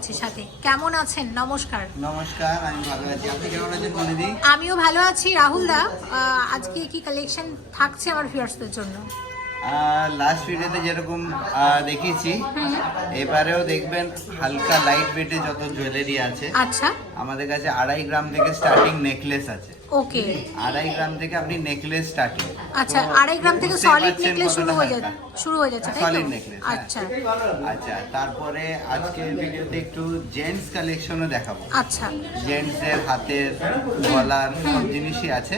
আছে সাথে। কেমন আছেন? নমস্কার। নমস্কার আমি ভালো আছি। আপনি কেমন আছেন মনিদি আমিও ভালো আছি। রাহুল দা আজকে কি কালেকশন থাকছে আমার ভিউয়ার্সদের জন্য? লাস্ট ভিডিওতে যেরকম আহ, দেখিয়েছি এবারেও দেখবেন হালকা লাইট ওয়েটে যত জুয়েলারি আছে আচ্ছা। আমাদের কাছে আড়াই গ্রাম থেকে স্টার্টিং নেকলেস আছে। ওকে। আড়াই গ্রাম থেকে আপনি নেকলেস স্টার্টিং আচ্ছা আড়াই গ্রাম থেকে সলিড নেকলেস শুরু হয়ে যাচ্ছে শুরু হয়ে যাচ্ছে তাই সলিড নেকলেস আচ্ছা। আচ্ছা তারপরে আজকের ভিডিওতে একটু জেন্টস কালেকশনও দেখাবো। আচ্ছা। জেন্টসের হাতের গলার সব জিনিসই আছে।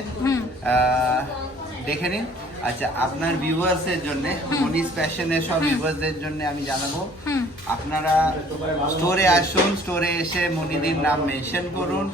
দেখে নিন। আচ্ছা আপনার ভিউয়ার্সের জন্য মনিস প্যাশনের সব ভিউয়ার্সদের জন্য আমি জানাব। আপনারা স্টোরে আসুন স্টোরে এসে মনিদির নাম মেনশন করুন।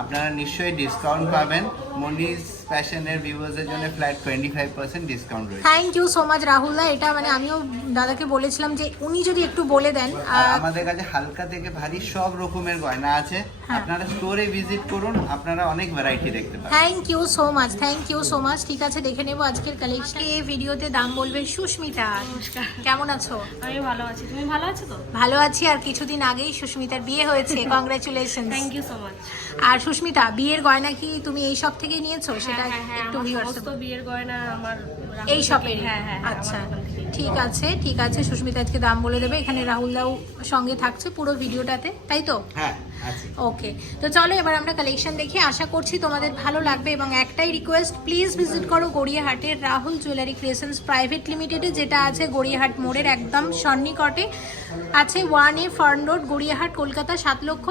আপনারা নিশ্চয়ই ডিসকাউন্ট পাবেন। মনিস প্যাশনের ভিউয়ার্সের জন্য flat twenty five percent discount রয়েছে। থ্যাংক ইউ সো মাচ রাহুলদা এটা মানে আমিও দাদাকে বলেছিলাম যে উনি যদি একটু বলে দেন আমাদের কাছে হালকা থেকে ভারী সব রকমের গয়না আছে। হ্যাঁ। আপনারা স্টোরে ভিজিট করুন আপনারা অনেক ভ্যারাইটি দেখতে পাবেন। Thank you so much thank you so much ঠিক আছে দেখে নেব আজকের কালেকশন এই ভিডিওতে দাম বলবে সুস্মিতা। নমস্কার। কেমন আছো? আমি ভালো আছি। তুমি ভালো আছো তো? ভালো আছি আর কিছুদিন আগেই সুস্মিতার বিয়ে হয়েছে। Congratulation thank you so much আর সুস্মিতা বিয়ের গয়না কি তুমি এই সব থেকে নিয়েছো? সেটা একটু আমার সমস্ত বিয়ের গয়না আমার এই শপের হ্যাঁ হ্যাঁ হ্যাঁ, আচ্ছা। ঠিক আছে ঠিক আছে সুস্মিতা আজকে দাম বলে দেবে। এখানে রাহুল দাও সঙ্গে থাকছে পুরো ভিডিওটাতে তাই তো? হ্যাঁ ওকে তো চলো এবার আমরা কালেকশন দেখি। আশা করছি তোমাদের ভালো লাগবে এবং একটাই রিকোয়েস্ট প্লিজ ভিজিট করো গড়িয়াহাটের রাহুল জুয়েলারি ক্রিয়েশনস প্রাইভেট লিমিটেডে যেটা আছে গড়িয়াহাট মোড়ের একদম সন্নিকটে। আছে one A Fern Road Gariahat Kolkata সাত লক্ষ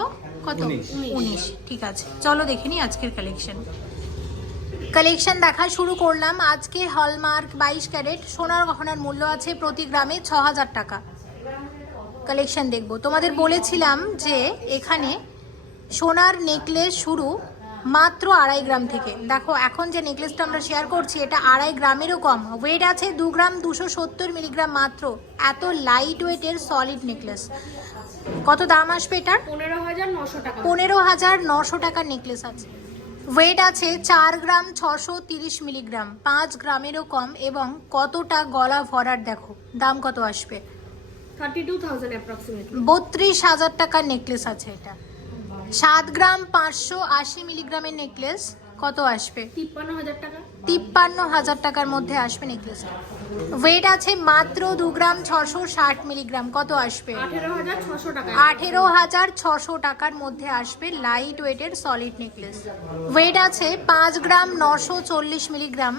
কত? উনিশ। উনিশ ঠিক আছে। চলো দেখে নিই আজকের কালেকশন কালেকশন দেখা শুরু করলাম। আজকে হলমার্ক বাইশ ক্যারেট সোনার গহনার মূল্য আছে প্রতি গ্রামে ছ হাজার টাকা। কালেকশন দেখব। তোমাদের বলেছিলাম যে এখানে সোনার নেকলেস শুরু মাত্র আড়াই গ্রাম থেকে। দেখো এখন যে নেকলেসটা আমরা শেয়ার করছি এটা আড়াই গ্রামেরও কম। ওয়েট আছে দু গ্রাম দুশো সত্তর মিলিগ্রাম মাত্র। এত লাইট ওয়েটের সলিড নেকলেস কত দাম আসবে এটার? পনেরো হাজার নশো টাকা। পনেরো হাজার নশো টাকার নেকলেস আছে। ওয়েট আছে চার গ্রাম ছশো তিরিশ মিলিগ্রাম। পাঁচ গ্রামেরও কম এবং কতটা গলা ভরার দেখো দাম কত আসবে? থার্টি টু থাউজেন্ড অ্যাপ্রক্সিমেটলি বত্রিশ হাজার টাকার নেকলেস আছে এটা। সাত গ্রাম পাঁচশো আশি মিলিগ্রামের নেকলেস কত আসবে? তিপ্পান্ন হাজার টাকা। তিপ্পান্ন হাজার টাকার মধ্যে আসবে নেকলেস ওয়েট আছে মাত্র দু গ্রাম ছশো ষাট মিলিগ্রাম। কত আসবে? আঠেরো হাজার ছশো আঠেরো হাজার ছশো টাকার মধ্যে আসবে লাইট ওয়েটের সলিড নেকলেস ওয়েট আছে পাঁচ গ্রাম নশো চল্লিশ মিলিগ্রাম।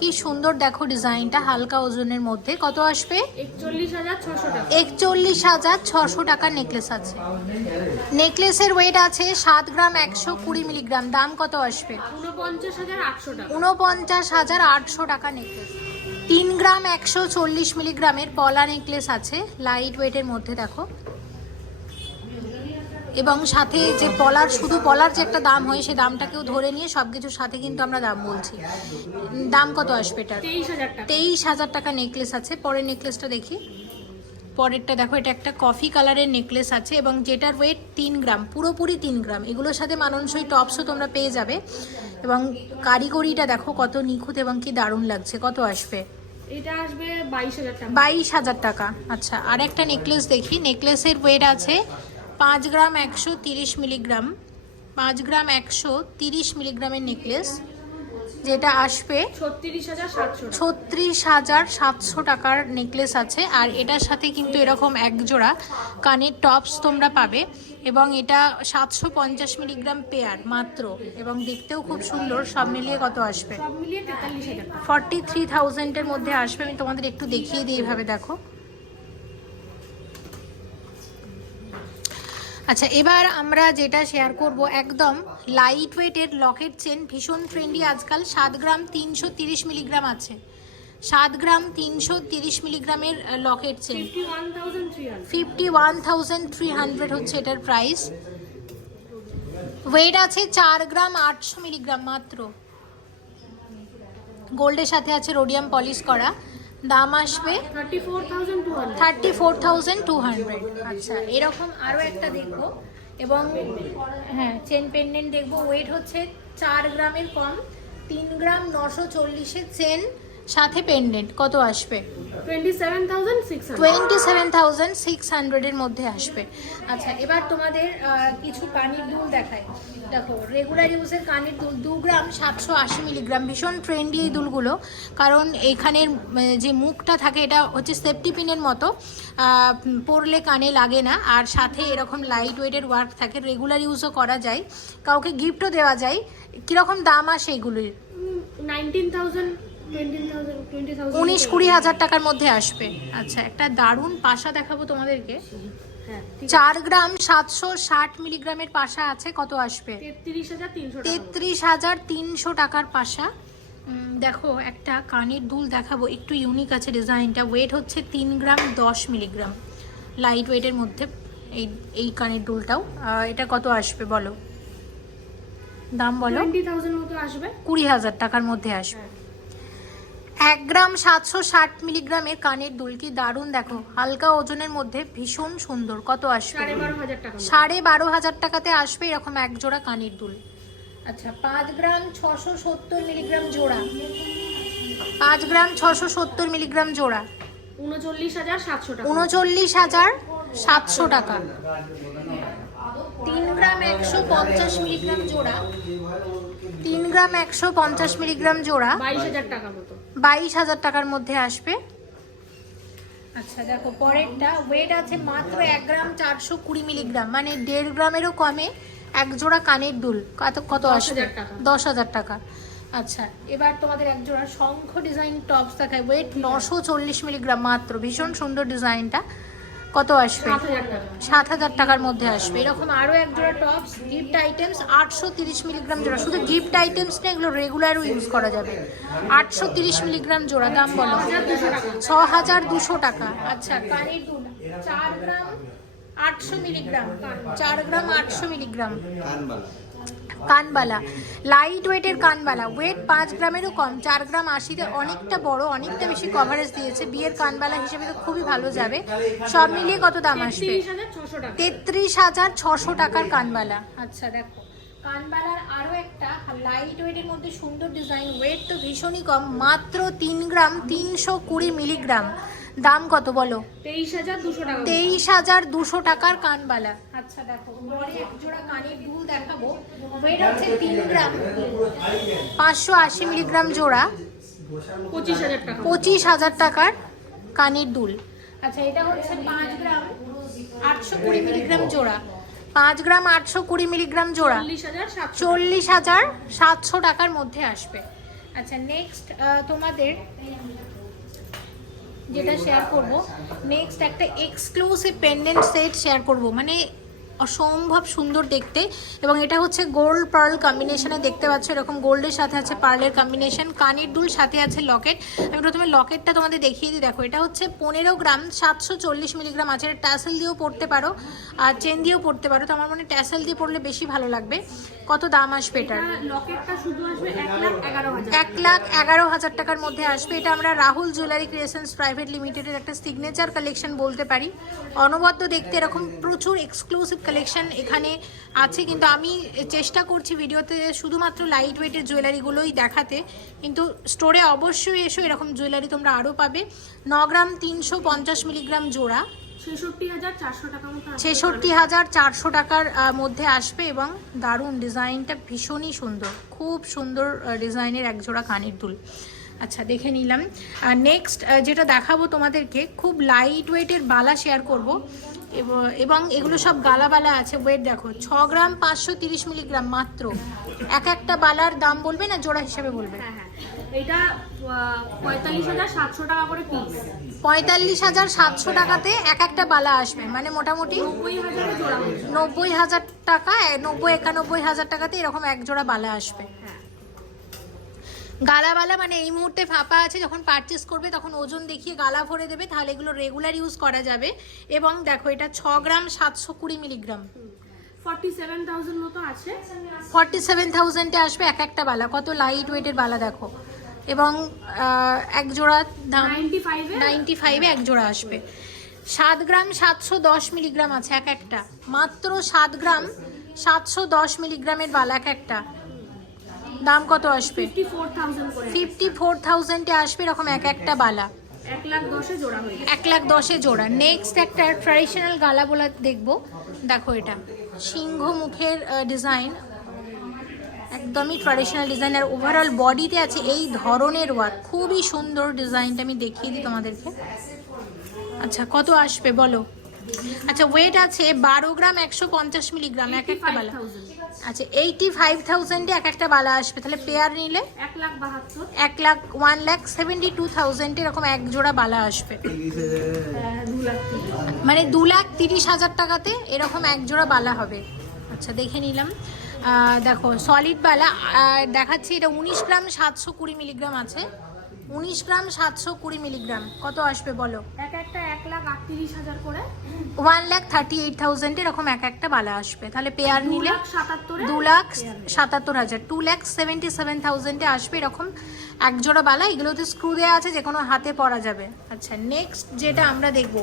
কি সুন্দর দেখো ডিজাইনটা, হালকা ওজনের মধ্যে। কত আসবে? একচল্লিশ হাজার ছশো টাকা নেকলেস আছে। নেকলেসের ওয়েট আছে সাত গ্রাম একশো কুড়ি মিলিগ্রাম দাম কত আসবে? উনপঞ্চাশ হাজার আটশো টাকা নেকলেস তিন গ্রাম একশো চল্লিশ মিলিগ্রামের পলা নেকলেস আছে। লাইট ওয়েটের মধ্যে দেখো। এবং সাথে যে পলার শুধু পলার যে একটা দাম হয় সেই দামটাকেও ধরে নিয়ে সব কিছুর সাথে কিন্তু আমরা দাম বলছি। দাম কত আসবে এটার? তেইশ হাজার টাকা। নেকলেস আছে। পরের নেকলেসটা দেখি। পরেরটা দেখো এটা একটা কফি কালারের নেকলেস আছে এবং যেটার ওয়েট তিন গ্রাম পুরোপুরি তিন গ্রাম। এগুলোর সাথে মানানসই টপসও তোমরা পেয়ে যাবে। এবং কারিগরিটা দেখো কত নিখুঁত এবং কি দারুণ লাগছে। কত আসবে? এটা আসবে বাইশ হাজার বাইশ হাজার টাকা। আচ্ছা আর একটা নেকলেস দেখি। নেকলেসের ওয়েট আছে পাঁচ গ্রাম একশো তিরিশ মিলিগ্রাম পাঁচ গ্রাম একশো তিরিশ মিলিগ্রামের নেকলেস যেটা আসবে ছত্রিশ হাজার সাতশো টাকা। ছত্রিশ হাজার সাতশো টাকার নেকলেস আছে আর এটার সাথে কিন্তু এরকম এক জোড়া কানের টপস তোমরা পাবে এবং এটা সাতশো পঞ্চাশ মিলিগ্রাম পেয়ার মাত্র এবং দেখতেও খুব সুন্দর সব মিলিয়ে কত আসবে? ফর্টি থ্রি থাউজেন্ডের মধ্যে আসবে আমি তোমাদের একটু দেখিয়ে দিই এইভাবে দেখো। আচ্ছা এবার আমরা যেটা শেয়ার করব একদম লাইট ওয়েটের লকেট চেন ভীষণ ট্রেন্ডি আজকাল সাত গ্রাম তিনশো তিরিশ মিলিগ্রাম আছে। সাত গ্রাম তিনশো তিরিশ মিলিগ্রামের locket chain fifty one thousand three hundred হচ্ছে এটার প্রাইস ওয়েট আছে চার গ্রাম আটশো মিলিগ্রাম মাত্র। গোল্ডের সাথে আছে রোডিয়াম পলিশ করা। দাম আসবে thirty four thousand two hundred thirty four thousand two hundred আচ্ছা এরকম আরও একটা দেখব। এবং হ্যাঁ চেন পেন্ডেন্ট দেখব। ওয়েট হচ্ছে চার গ্রামের কম তিন গ্রাম নশো চল্লিশের চেন সাথে পেন্ডেন্ট কত আসবে? টোয়েন্টি সেভেন থাউজেন্ড সিক্স হান্ড্রেডের মধ্যে আসবে। আচ্ছা এবার তোমাদের কিছু কানের দুল দেখায় দেখো রেগুলার ইউজের কানের দুল দু গ্রাম সাতশো আশি মিলিগ্রাম ভীষণ ট্রেন্ডি এই দুলগুলো কারণ এইখানের যে মুখটা থাকে এটা হচ্ছে সেফটি পিনের মতো পরলে কানে লাগে না আর সাথে এরকম লাইট ওয়েটের ওয়ার্ক থাকে রেগুলার ইউজও করা যায়। কাউকে গিফটও দেওয়া যায়। কীরকম দাম আসে এগুলির? নাইনটিন থাউজেন্ড উনিশ কুড়ি হাজার টাকার মধ্যে আসবে। আচ্ছা একটা দারুণ পাশা দেখাবো তোমাদেরকে। হ্যাঁ চার গ্রাম সাতশো ষাট মিলিগ্রামের পাশা আছে কত আসবে? তেত্রিশ হাজার তিনশো টাকার পাশা। দেখো একটা কানের দুল দেখাবো একটু ইউনিক আছে ডিজাইনটা ওয়েট হচ্ছে তিন গ্রাম দশ মিলিগ্রাম। লাইট ওয়েটের মধ্যে এই এই কানের দুলটাও। এটা কত আসবে বলো? দাম বলো? আসবে। কুড়ি হাজার টাকার মধ্যে আসবে। হ্যাঁ। এক গ্রাম সাতশো ষাট মিলিগ্রামের কানের দুল কি দারুণ দেখো। হালকা ওজনের মধ্যে ভীষণ সুন্দর। কত আসবে? সাড়ে বারো হাজার টাকা সাড়ে বারো হাজার টাকাতে আসবে এরকম এক জোড়া কানের দুল। আচ্ছা পাঁচ গ্রাম ছশো সত্তর মিলিগ্রাম জোড়া। পাঁচ গ্রাম ছশো সত্তর মিলিগ্রাম জোড়া। উনচল্লিশ হাজার সাতশো টাকা। উনচল্লিশ হাজার সাতশো টাকা। তিন গ্রাম একশো পঞ্চাশ মিলিগ্রাম জোড়া। তিন গ্রাম একশো পঞ্চাশ মিলিগ্রাম জোড়া। বাইশ হাজার টাকা মতো। বাইশ হাজার টাকার মধ্যে আসবে। আচ্ছা দেখো পরেরটা। ওয়েট আছে মাত্র এক গ্রাম চারশো কুড়ি মিলিগ্রাম। মানে দেড় গ্রামেরও কমে এক জোড়া কানের দুল। কত কত আসবে? দশ হাজার টাকা। আচ্ছা এবার তোমাদের এক জোড়া শঙ্খ ডিজাইন টপস দেখায় ওয়েট নশো চল্লিশ মিলিগ্রাম মাত্র। ভীষণ সুন্দর ডিজাইনটা। কত আসবে? সাত হাজার টাকার মধ্যে আসবে। এরকম আরও এক জোড়া টপস গিফট আইটেমস আটশো তিরিশ মিলিগ্রাম জোড়া। শুধু গিফট আইটেমস না, এগুলো রেগুলারও ইউজ করা যাবে। আটশো তিরিশ মিলিগ্রাম জোড়া, দাম বলো। ছ হাজার দুশো টাকা। আচ্ছা কানের দুধ চার গ্রাম আটশো মিলিগ্রাম চার গ্রাম আটশো মিলিগ্রাম কানবালা। লাইট ওয়েটের কানবালা। ওয়েট পাঁচ গ্রামেরও কম। চার গ্রাম আশিতে অনেকটা বড়, অনেকটা বেশি কভারেজ দিয়েছে। বিয়ের কানবালা হিসেবে তো খুবই ভালো যাবে। সব মিলিয়ে কত দাম আসবে? তেত্রিশ হাজার ছশো টাকার কানবালা। আচ্ছা দেখো। কানবালার আরও একটা লাইট ওয়েটের মধ্যে সুন্দর ডিজাইন ওয়েট তো ভীষণই কম। মাত্র তিন গ্রাম, তিনশো কুড়ি মিলিগ্রাম দাম কত বলো? তেইশ হাজার দুশো টাকা। তেইশ হাজার দুশো টাকার কানবালা। আচ্ছা দেখো পরে এক জোড়া কানের দুল দেখাবো। ওয়েট হচ্ছে তিন গ্রাম। পাঁচশো আশি মিলিগ্রাম জোড়া। পঁচিশ হাজার টাকা। পঁচিশ হাজার টাকার কানের দুল। আচ্ছা এটা হচ্ছে পাঁচ গ্রাম আটশো কুড়ি মিলিগ্রাম জোড়া। পাঁচ গ্রাম আটশো কুড়ি মিলিগ্রাম জোড়া। চল্লিশ হাজার সাতশো টাকার মধ্যে আসবে। আচ্ছা নেক্সট তোমাদের যেটা শেয়ার করব। নেক্সট একটা এক্সক্লুসিভ পেন্ডেন্ট সেট শেয়ার করব। মানে অসম্ভব সুন্দর দেখতে এবং এটা হচ্ছে গোল্ড পার্ল কম্বিনেশনে দেখতে পাচ্ছ এরকম গোল্ডের সাথে আছে পার্লের কম্বিনেশন কানের দুল সাথে আছে লকেট। আমি প্রথমে লকেটটা তোমাদের দেখিয়ে দিই দেখো এটা হচ্ছে পনেরো গ্রাম সাতশো চল্লিশ মিলিগ্রাম আছে। এটা ট্যাসেল দিয়েও পড়তে পারো আর চেন দিয়েও পড়তে পারো। তো আমার মনে ট্যাসেল দিয়ে পড়লে বেশি ভালো লাগবে। কত দাম আসবে এটার? এক লাখ এগারো হাজার টাকার মধ্যে আসবে। এটা আমরা রাহুল জুয়েলারি ক্রিয়েশনস প্রাইভেট লিমিটেডের একটা সিগনেচার কালেকশন বলতে পারি। অনবদ্য দেখতে এরকম প্রচুর এক্সক্লুসিভ কালেকশন এখানে আছে কিন্তু আমি চেষ্টা করছি ভিডিওতে শুধুমাত্র লাইট ওয়েটের জুয়েলারিগুলোই দেখাতে। কিন্তু স্টোরে অবশ্যই এসো এরকম জুয়েলারি তোমরা আরও পাবে। ন গ্রাম তিনশো পঞ্চাশ মিলিগ্রাম জোড়া। ছেষট্টি হাজার চারশো টাকার মধ্যে আসবে এবং দারুণ ডিজাইনটা ভীষণই সুন্দর। খুব সুন্দর ডিজাইনের একজোড়া কানের দুল। আচ্ছা দেখে নিলাম। আর নেক্সট যেটা দেখাবো তোমাদেরকে খুব লাইট ওয়েটের বালা শেয়ার করব। এব- এগুলো সব গালা বালা আছে। ওয়েট দেখো ছ গ্রাম পাঁচশো তিরিশ মিলিগ্রাম মাত্র। এক একটা বালার দাম বলবে না জোড়া হিসেবে বলবে? হ্যাঁ হ্যাঁ। এটা পঁয়তাল্লিশ হাজার সাতশো টাকা করে পিস পঁয়তাল্লিশ হাজার সাতশো টাকাতে এক একটা বালা আসবে। মানে মোটামুটি নব্বই হাজারে টাকা নব্বই একানব্বই হাজার টাকাতে এরকম এক জোড়া বালা আসবে। গালাবালা মানে এই মুহূর্তে ফাঁপা আছে যখন পারচেস করবে তখন ওজন দেখিয়ে গালা ভরে দেবে তাহলে এগুলো রেগুলার ইউজ করা যাবে। এবং দেখো এটা ছ গ্রাম সাতশো কুড়ি মিলিগ্রাম ফর্টি সেভেন থাউজেন্ড মতো আসবে এক একটা বালা। কত লাইট ওয়েটের বালা দেখো। এবং এক জোড়া দাম নাইনটি ফাইভে নাইনটি ফাইভে এক জোড়া আসবে। সাত গ্রাম সাতশো দশ মিলিগ্রাম আছে এক একটা। মাত্র সাত গ্রাম সাতশো দশ মিলিগ্রামের বালা এক একটা। দাম কত আসবে? ফিফটি ফোর থাউজেন্ড আসবে। এরকম এক একটা বালা। এক লাখ দশে জোড়া এক লাখ দশে জোড়া। নেক্সট একটা ট্র্যাডিশনাল গালা বলা দেখব। দেখো এটা। সিংহ মুখের ডিজাইন একদমই ট্র্যাডিশনাল ডিজাইন আর ওভারঅল বডিতে আছে এই ধরনের ওয়ার্ক খুবই সুন্দর ডিজাইনটা আমি দেখিয়ে দিই তোমাদেরকে। আচ্ছা কত আসবে বলো? আচ্ছা ওয়েট আছে বারো গ্রাম একশো পঞ্চাশ মিলিগ্রাম এক একটা বালা। আচ্ছা এইটি ফাইভ থাউজেন্ডে এক একটা বালা আসবে। তাহলে পেয়ার নিলে এক লাখ বাহাত্তর। এক lakh one lakh seventy two thousand এরকম এক জোড়া বালা আসবে। হ্যাঁ। মানে দু লাখ তিরিশ হাজার টাকাতে এরকম এক জোড়া বালা হবে। আচ্ছা দেখে নিলাম। দেখো সলিড বালা। দেখাচ্ছি এটা উনিশ গ্রাম সাতশো কুড়ি মিলিগ্রাম আছে। উনিশ গ্রাম সাতশো কুড়ি মিলিগ্রাম। কত আসবে বলো? এক একটা এক লাখ আটত্রিশ হাজার করে। One lakh thirty eight thousand এরকম এক একটা বালা আসবে। তাহলে পেয়ার নিলে দু লাখ সাতাত্তর হাজার। টু লাখ সেভেন্টি সেভেন থাউজেন্ডে আসবে এরকম এক জোড়া বালা। এগুলোতে স্ক্রু দেওয়া আছে যে কোনো হাতে পরা যাবে। আচ্ছা নেক্সট যেটা আমরা দেখব।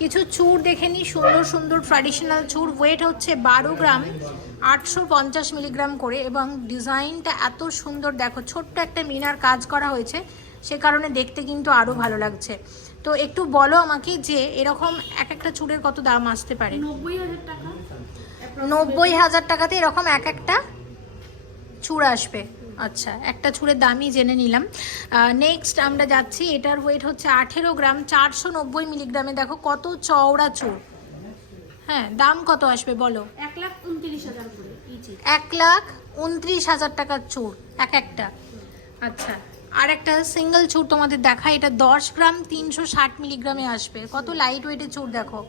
কিছু চুর দেখে নিই সুন্দর সুন্দর ট্র্যাডিশনাল চুর। ওয়েট হচ্ছে বারো গ্রাম আটশো পঞ্চাশ মিলিগ্রাম করে এবং ডিজাইনটা এত সুন্দর। দেখো ছোট্ট একটা মিনার কাজ করা হয়েছে। সে কারণে দেখতে কিন্তু আরও ভালো লাগছে। তো একটু বলো আমাকে যে এরকম এক একটা চুড়ের কত দাম আসতে পারে? নব্বই হাজার টাকা। নব্বই হাজার টাকাতে এরকম এক একটা চূড় আসবে। আচ্ছা একটা চূড়ের দামই জেনে নিলাম। নেক্সট আমরা যাচ্ছি এটার ওয়েট হচ্ছে আঠেরো গ্রাম চারশো নব্বই মিলিগ্রামে। দেখো কত চওড়া চূড়। হ্যাঁ দাম কত আসবে বলো? এক লাখ উনত্রিশ হাজার এক লাখ উনত্রিশ হাজার টাকার চূড় এক একটা। আচ্ছা আর একটা সিঙ্গেল চুর তোমাদের দেখা এটা দশ গ্রাম তিনশো ষাট মিলিগ্রামে আসবে। কত লাইট ওয়েটের চুর দেখো।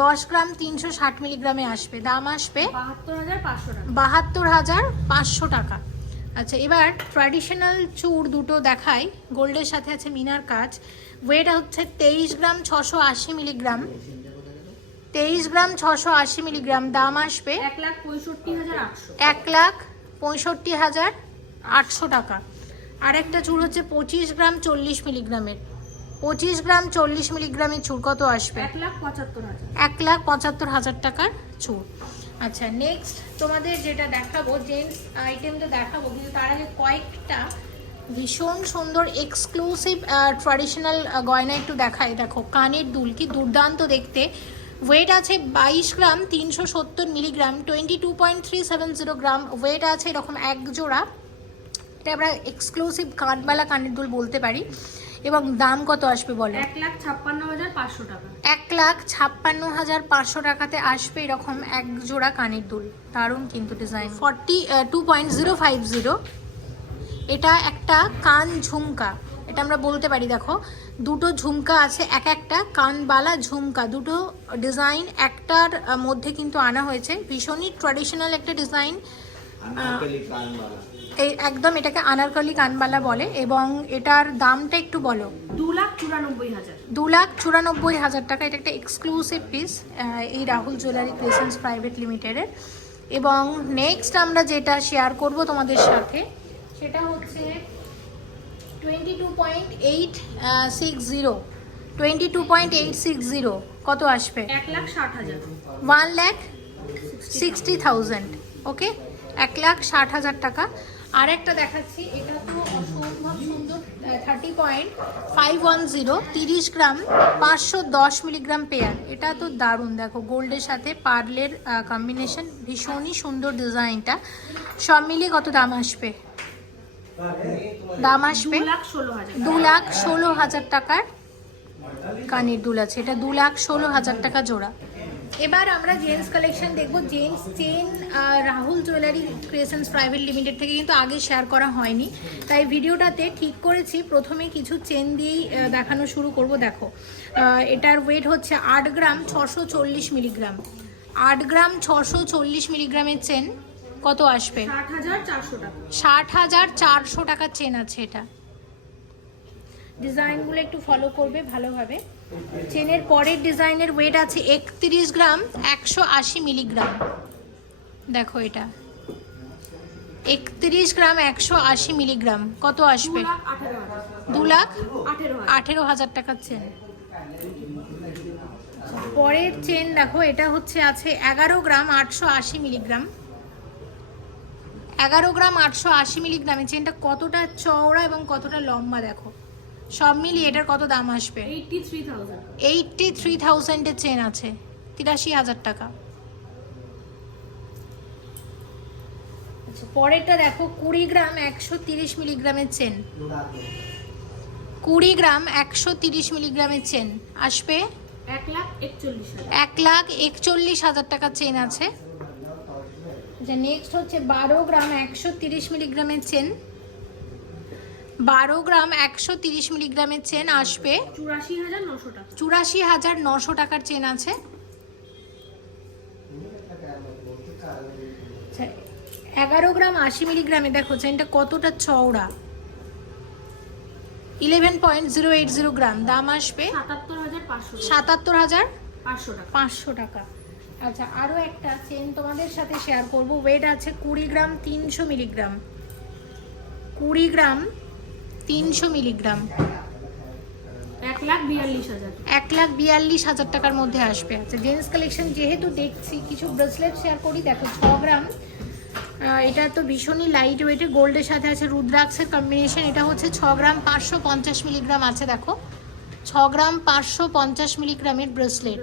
দশ গ্রাম তিনশো ষাট মিলিগ্রামে আসবে। দাম আসবে বাহাত্তর হাজার পাঁচশো টাকা। আচ্ছা এবার ট্র্যাডিশনাল চুর দুটো দেখাই। গোল্ডের সাথে আছে মিনার কাজ। ওয়েট হচ্ছে তেইশ গ্রাম ছশো আশি মিলিগ্রাম। তেইশ গ্রাম ছশো আশি মিলিগ্রাম। দাম আসবে এক লাখ পঁয়ষট্টি হাজার আটশো। এক লাখ পঁয়ষট্টি হাজার আটশো টাকা। আর একটা চুর হচ্ছে পঁচিশ গ্রাম চল্লিশ মিলিগ্রামের। পঁচিশ গ্রাম চল্লিশ মিলিগ্রামের চুর কত আসবে? এক লাখ পঁচাত্তর হাজার। এক লাখ পঁচাত্তর হাজার টাকার চুর আচ্ছা নেক্সট তোমাদের যেটা দেখাবো জেন্টস আইটেম তো দেখাবো কিন্তু তার আগে কয়েকটা ভীষণ সুন্দর এক্সক্লুসিভ ট্র্যাডিশনাল গয়না একটু দেখাই। দেখো কানের দুল কি দুর্দান্ত দেখতে। ওয়েট আছে বাইশ গ্রাম তিনশো সত্তর milligram twenty two point three seven zero gram. Weight আছে এরকম এক জোড়া। এটা আমরা এক্সক্লুসিভ কানবালা কানের দুল বলতে পারি। এবং দাম কত আসবে বলো? এক লাখ ছাপ্পান্ন হাজার পাঁচশো টাকা। এক লাখ ছাপ্পান্ন হাজার পাঁচশো টাকাতে আসবে এরকম এক জোড়া কানের দুল। দারুণ কিন্তু design forty two point zero five zero এটা একটা কান ঝুমকা। এটা আমরা বলতে পারি দেখো। দুটো ঝুমকা আছে এক একটা কানবালা ঝুমকা। দুটো ডিজাইন একটার মধ্যে কিন্তু আনা হয়েছে। ভীষণই ট্র্যাডিশনাল একটা ডিজাইন এই একদম এটাকে আনারকলি কানবালা বলে এবং এটার দামটা একটু বলো। দু লাখ চুরানব্বই হাজার। দু লাখ চুরানব্বই হাজার টাকা এটা একটা এক্সক্লুসিভ পিস এই রাহুল জুয়েলারি ক্রিয়েশনস প্রাইভেট লিমিটেডের এবং নেক্সট আমরা যেটা শেয়ার করব তোমাদের সাথে সেটা হচ্ছে twenty two point eight six zero twenty two point eight six zero কত আসবে? এক লাখ ষাট হাজার। One lakh sixty thousand okay এক লাখ ষাট হাজার টাকা। আর একটা দেখাচ্ছি এটা তো অসম্ভব সুন্দর thirty point five one zero তিরিশ গ্রাম পাঁচশো দশ মিলিগ্রাম পেয়ার এটা তো দারুণ দেখো গোল্ডের সাথে পার্লের কম্বিনেশন ভীষণই সুন্দর ডিজাইনটা। সব মিলিয়ে কত দাম আসবে? দাম আসবে দু লাখ ষোলো হাজার টাকার কানের দুল আছে। এটা দু লাখ ষোলো হাজার টাকা জোড়া। এবার আমরা জেন্টস কালেকশন দেখব। Gents chain Rahul jewellery creations private limited থেকে কিন্তু আগে শেয়ার করা হয়নি। তাই ভিডিওটাতে ঠিক করেছি প্রথমে কিছু চেন দিয়েই দেখানো শুরু করব দেখো। এটার ওয়েট হচ্ছে আট গ্রাম ছশো চল্লিশ মিলিগ্রাম। আট গ্রাম ছশো চল্লিশ মিলিগ্রামের চেন কত আসবে? ষাট হাজার চারশো টাকা। ষাট হাজার চারশো টাকার চেন আছে এটা। ডিজাইনগুলো একটু ফলো করবে ভালোভাবে। চেনের পরের ডিজাইনের ওয়েট আছে একত্রিশ গ্রাম, একশো আশি মিলিগ্রাম। দেখো এটা। একত্রিশ গ্রাম, একশো আশি মিলিগ্রাম। কত আসবে? দু লাখ আঠেরো হাজার টাকার চেন পরের চেন দেখো, এটা হচ্ছে আছে এগারো গ্রাম, আটশো আশি মিলিগ্রাম। এগারো গ্রাম, আটশো আশি মিলিগ্রামের চেনটা কতটা চওড়া এবং কতটা লম্বা দেখো। সব মিলিয়ে এটার কত দাম আসবে? এইটটি থ্রি থাউজেন্ডের চেন আছে তিরাশি হাজার টাকা। আচ্ছা পরেরটা দেখো কুড়ি গ্রাম একশো তিরিশ মিলিগ্রামের চেন কুড়ি গ্রাম একশো তিরিশ মিলিগ্রামের চেন আসবে? এক লাখ একচল্লিশ হাজার। টাকার চেন আছে। আচ্ছা নেক্সট হচ্ছে বারো গ্রাম একশো তিরিশ মিলিগ্রামের চেন বারো গ্রাম একশো তিরিশ মিলিগ্রামের চেন আসবে। চুরাশি হাজার নশো টাকা। চুরাশি হাজার নশো টাকার চেন আছে। এগারো গ্রাম আশি মিলিগ্রামে দেখো চেনটা কতটা চওড়া। Eleven point zero eight zero gram দাম আসবে সাতাত্তর হাজার পাঁচশো টাকা। আচ্ছা আরও একটা চেন তোমাদের সাথে শেয়ার করব। ওয়েট আছে কুড়ি গ্রাম তিনশো মিলিগ্রাম। কুড়ি গ্রাম তিনশো মিলিগ্রাম। এক লাখ বিয়াল্লিশ হাজার। এক লাখ বিয়াল্লিশ হাজার টাকার মধ্যে আসবে। আচ্ছা জেন্টস কালেকশন যেহেতু দেখছি কিছু ব্রেসলেট শেয়ার করি দেখো ছ গ্রাম। এটা তো ভীষণই লাইট ওয়েটে গোল্ডের সাথে আছে রুদ্রাক্ষের কম্বিনেশন এটা হচ্ছে ছ গ্রাম পাঁচশো পঞ্চাশ মিলিগ্রাম আছে দেখো। ছ গ্রাম পাঁচশো পঞ্চাশ মিলিগ্রামের ব্রেসলেট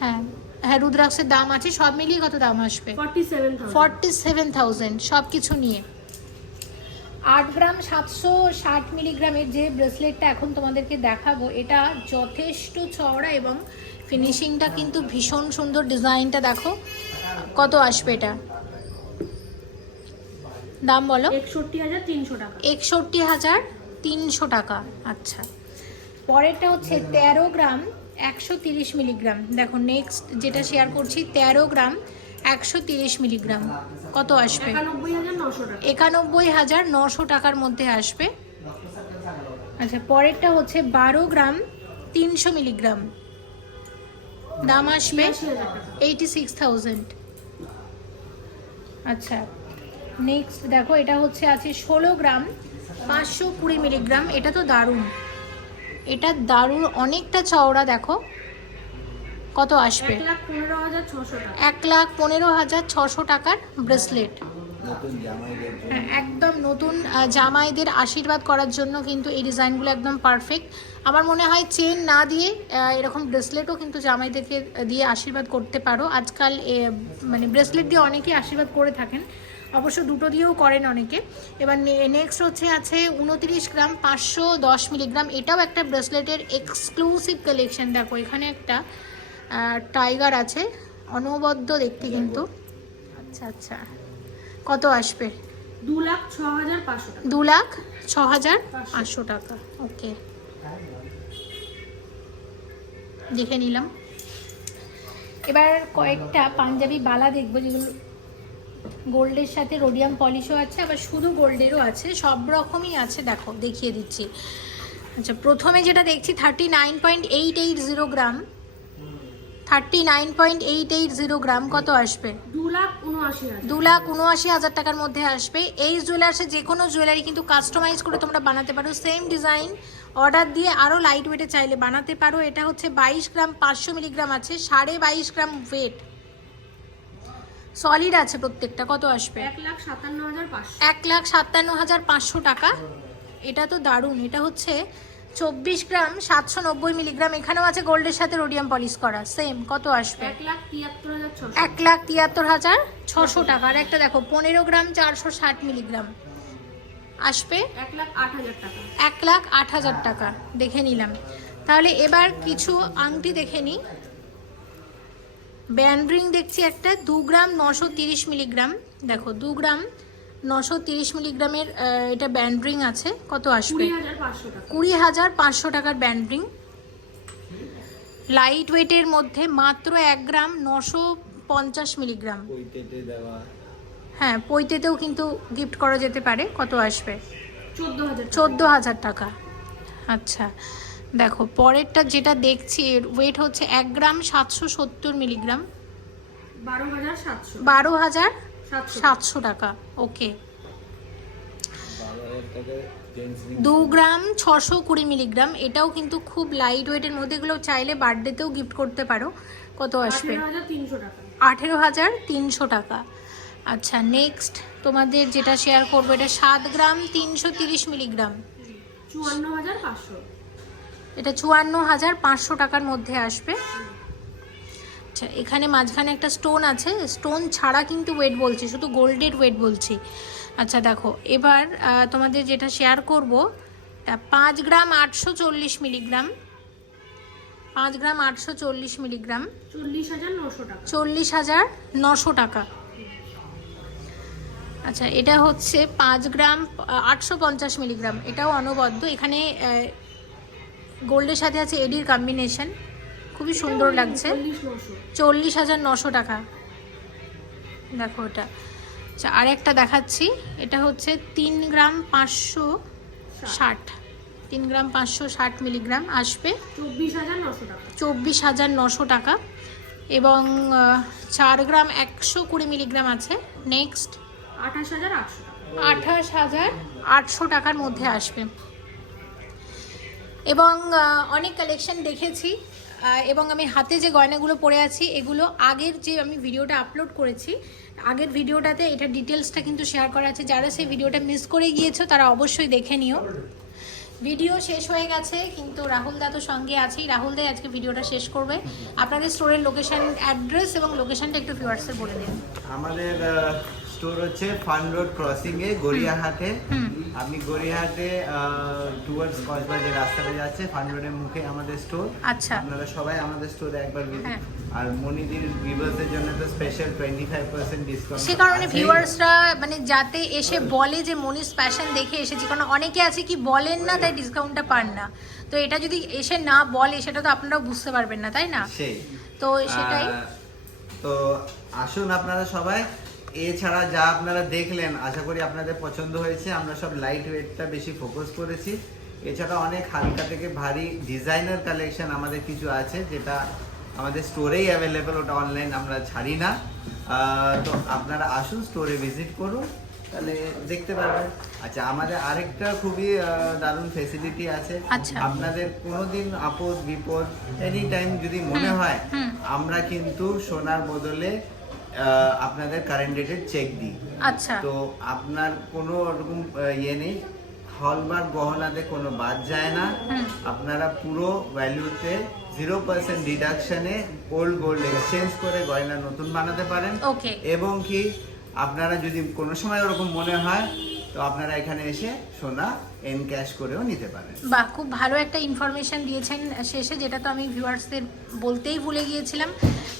হ্যাঁ হ্যাঁ রুদ্রাক্ষের দাম আছে সব মিলিয়ে কত দাম আসবে? Forty seven thousand forty seven thousand সব কিছু নিয়ে। আট গ্রাম সাতশো ষাট মিলিগ্রামের যে ব্রেসলেটটা এখন তোমাদেরকে দেখাবো এটা যথেষ্ট চওড়া এবং ফিনিশিংটা কিন্তু ভীষণ সুন্দর ডিজাইনটা দেখো। কত আসবে এটা? দাম বলো? একষট্টি হাজার তিনশো টাকা। একষট্টি হাজার তিনশো টাকা। আচ্ছা। পরেরটা হচ্ছে তেরো গ্রাম একশো তিরিশ মিলিগ্রাম। দেখো নেক্সট যেটা শেয়ার করছি তেরো গ্রাম একশো তিরিশ মিলিগ্রাম। কত আসবে? একানব্বই হাজার নশো টাকার মধ্যে আসবে। আচ্ছা পরেরটা হচ্ছে বারো গ্রাম তিনশো মিলিগ্রাম। দাম আসবে এইটি সিক্স থাউজেন্ড। আচ্ছা নেক্সট দেখো এটা হচ্ছে আছে ষোলো গ্রাম পাঁচশো কুড়ি মিলিগ্রাম। এটা তো দারুণ। এটা দারুণ অনেকটা চওড়া দেখো। কত আসবে? এক লাখ পনেরো হাজার ছশো টাকার ব্রেসলেট। একদম নতুন জামাইদের আশীর্বাদ করার জন্য কিন্তু এই ডিজাইনগুলো একদম পারফেক্ট। আমার মনে হয় চেন না দিয়ে এরকম ব্রেসলেটও কিন্তু জামাইদেরকে দিয়ে আশীর্বাদ করতে পারো। আজকাল মানে ব্রেসলেট দিয়ে অনেকেই আশীর্বাদ করে থাকেন। অবশ্য দুটো দিয়েও করেন অনেকে। এবার নেক্সট হচ্ছে আছে উনত্রিশ গ্রাম পাঁচশো দশ মিলিগ্রাম। এটাও একটা ব্রেসলেটের এক্সক্লুসিভ কালেকশন দেখো এখানে একটা টাইগার আছে। অনবদ্য দেখতে কিন্তু। আচ্ছা আচ্ছা। কত আসবে? দু লাখ ছ হাজার পাঁচশো টাকা। দু লাখ ছ হাজার পাঁচশো। টাকা। ওকে। দেখে নিলাম। এবার কয়েকটা পাঞ্জাবি বালা দেখব যেগুলো গোল্ডের সাথে রোডিয়াম পলিশও আছে আবার শুধু গোল্ডেরও আছে। সব রকমই আছে দেখো দেখিয়ে দিচ্ছি। আচ্ছা প্রথমে যেটা দেখছি thirty nine point eight eight zero gram thirty nine point eight eight zero gram কত আসবে? দু লাখ উনআশি দু লাখ উনআশি হাজার টাকার মধ্যে আসবে। এই জুয়েলার্সে যে কোনো জুয়েলারি কিন্তু কাস্টমাইজ করে তোমরা বানাতে পারো। সেম ডিজাইন অর্ডার দিয়ে আরও লাইট ওয়েটে চাইলে বানাতে পারো। এটা হচ্ছে বাইশ গ্রাম পাঁচশো মিলিগ্রাম আছে সাড়ে বাইশ গ্রাম ওয়েট সলিড আছে প্রত্যেকটা। কত আসবে? এক লাখ সাতান্ন হাজার পাঁচশো। এক লাখ সাতান্ন হাজার পাঁচশো টাকা। এটা তো দারুণ। এটা হচ্ছে চব্বিশ গ্রাম সাতশো নব্বই মিলিগ্রাম। এখানেও আছে গোল্ডের সাথে রোডিয়াম পলিশ করা। সেম কত আসবে? এক লাখ তিয়াত্তর হাজার ছশো। টাকা। আর একটা দেখো পনেরো গ্রাম চারশো ষাট মিলিগ্রাম। আসবে? এক লাখ আট হাজার টাকা। এক লাখ আট হাজার টাকা। দেখে নিলাম। তাহলে এবার কিছু আংটি দেখে নিই। ব্যান্ড রিং দেখছি একটা দু গ্রাম নশো তিরিশ মিলিগ্রাম। দেখো দু গ্রাম নশো তিরিশ মিলিগ্রামের এটা ব্যান্ড রিং আছে। কত আসবে? কুড়ি হাজার পাঁচশো হাজার টাকার ব্যান্ড রিং লাইট ওয়েটের মধ্যে মাত্র এক গ্রাম নশো পঞ্চাশ মিলিগ্রাম। হ্যাঁ পৈতেতেও কিন্তু গিফট করা যেতে পারে। কত আসবে? চোদ্দ হাজার চোদ্দ হাজার টাকা। আচ্ছা দেখো পরেরটা যেটা দেখছি এর ওয়েট হচ্ছে এক গ্রাম সাতশো সত্তর মিলিগ্রাম। বারো হাজার সাতশো টাকা। ওকে। দু গ্রাম ছশো কুড়ি মিলিগ্রাম এটাও কিন্তু খুব লাইট ওয়েটের মধ্যে এগুলো চাইলে বার্থডেতেও গিফট করতে পারো। কত আসবে? আঠেরো হাজার তিনশো টাকা। আঠেরো হাজার তিনশো টাকা। আচ্ছা নেক্সট তোমাদের যেটা শেয়ার করব এটা সাত গ্রাম তিনশো তিরিশ মিলিগ্রাম। চুয়ান্ন হাজার পাঁচশো। এটা চুয়ান্ন হাজার পাঁচশো টাকার মধ্যে আসবে। আচ্ছা এখানে মাঝখানে একটা স্টোন আছে। স্টোন ছাড়া কিন্তু ওয়েট বলছি শুধু গোল্ডের ওয়েট বলছি। আচ্ছা দেখো এবার তোমাদের যেটা শেয়ার করব পাঁচ গ্রাম আটশো চল্লিশ মিলিগ্রাম পাঁচ গ্রাম আটশো চল্লিশ মিলিগ্রাম চল্লিশ হাজার নশো টাকা। চল্লিশ হাজার নশো টাকা। আচ্ছা এটা হচ্ছে পাঁচ গ্রাম আটশো পঞ্চাশ মিলিগ্রাম এটাও অনবদ্য। এখানে গোল্ডের সাথে আছে এডির কম্বিনেশন খুবই সুন্দর লাগছে। চল্লিশ হাজার নশো টাকা। দেখো এটা। আচ্ছা আর একটা দেখাচ্ছি। এটা হচ্ছে তিন গ্রাম পাঁচশো ষাট। তিন গ্রাম পাঁচশো ষাট মিলিগ্রাম আসবে। চব্বিশ হাজার নশো টাকা। চব্বিশ হাজার নশো টাকা। এবং চার গ্রাম একশো কুড়ি মিলিগ্রাম আছে। নেক্সট। আঠাশ হাজার আটশো আঠাশ হাজার আটশো টাকার মধ্যে আসবে। এবং অনেক কালেকশন দেখেছি। এবং আমি হাতে যে গয়নাগুলো পরে আছি, এগুলো আগের যে আমি ভিডিওটা আপলোড করেছি, আগের ভিডিওটাতে এটা ডিটেলসটা কিন্তু শেয়ার করা আছে। যারা সেই ভিডিওটা মিস করে গিয়েছো, তারা অবশ্যই দেখে নিও। ভিডিও শেষ হয়ে গেছে, কিন্তু রাহুল দা তো সঙ্গে আছেই। রাহুল দাই আজকে ভিডিওটা শেষ করবে। আপনাদের স্টোরের লোকেশন অ্যাড্রেস এবং লোকেশনটা একটু ভিউয়ার্সে বলে দিন। আমাদের স্টোর হচ্ছে ফান রোড ক্রসিং এ গড়িয়াহাটে। আপনি গড়িয়াহাটে টুয়ার্ডস কসবা যে রাস্তাটা যাচ্ছে ফান রোডের মুখে আমাদের স্টোর। আচ্ছা। আপনারা সবাই আমাদের স্টোরে একবার visit- হ্যাঁ। আর মনিদির ভিউয়ার্সদের জন্য তো special twenty five percent discount সে কারণে ভিউয়ার্সরা মানে যাতে এসে বলে যে মনিস প্যাশন দেখে এসেছি কারণ অনেকে আছে কি বলেন না তাই ডিসকাউন্টটা পান না। তো এটা যদি এসে না বলে সেটা তো আপনারাও বুঝতে পারবেন না তাই না? সেই। তো সেটাই। তো আসুন আপনারা সবাই। এছাড়া যা আপনারা দেখলেন আশা করি আপনাদের পছন্দ হয়েছে আমরা সব লাইট ওয়েটটা বেশি ফোকাস করেছি। এছাড়া অনেক হালকা থেকে ভারী ডিজাইনার কালেকশন আমাদের কিছু আছে যেটা আমাদের স্টোরেই অ্যাভেলেবেল ওটা অনলাইন আমরা ছাড়ি না। তো আপনারা আসুন স্টোরে ভিজিট করুন তাহলে দেখতে পারবেন। আচ্ছা আমাদের আরেকটা খুবই দারুণ ফেসিলিটি আছে। আচ্ছা। আপনাদের কোনোদিন আপদ বিপদ এনি টাইম যদি মনে হয় আমরা কিন্তু সোনার বদলে আপনাদের কারেন্ট ডেটের চেক দিই। আচ্ছা। তো আপনার কোনো ওরকম ইয়ে নেই? হলমার্ক গহনাতে কোনো বাদ যায় না। আপনারা পুরো ভ্যালুতে জিরো পার্সেন্ট ডিডাকশনে ওল্ড গোল্ড এক্সচেঞ্জ করে গয়না নতুন বানাতে পারেন। ওকে এবং কি আপনারা যদি কোনো সময় ওরকম মনে হয় তো আপনারা এখানে এসে সোনা এন ক্যাশ করেও নিতে পারেন। বাহ খুব ভালো একটা ইনফরমেশন দিয়েছেন শেষে যেটা তো আমি ভিউয়ার্সদের বলতেই ভুলে গিয়েছিলাম।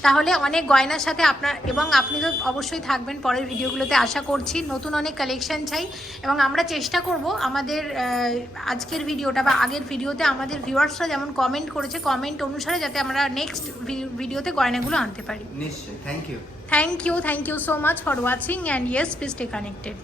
তাহলে অনেক গয়নার সাথে আপনার এবং আপনি তো অবশ্যই থাকবেন পরের ভিডিওগুলোতে আশা করছি নতুন অনেক কালেকশন চাই। এবং আমরা চেষ্টা করব আমাদের আজকের ভিডিওটা বা আগের ভিডিওতে আমাদের ভিউয়ার্সরা যেমন কমেন্ট করেছে কমেন্ট অনুসারে যাতে আমরা নেক্সট ভিডিওতে গয়নাগুলো আনতে পারি। নিশ্চয়ই thank you thank you thank you so much for watching and yes please stay connected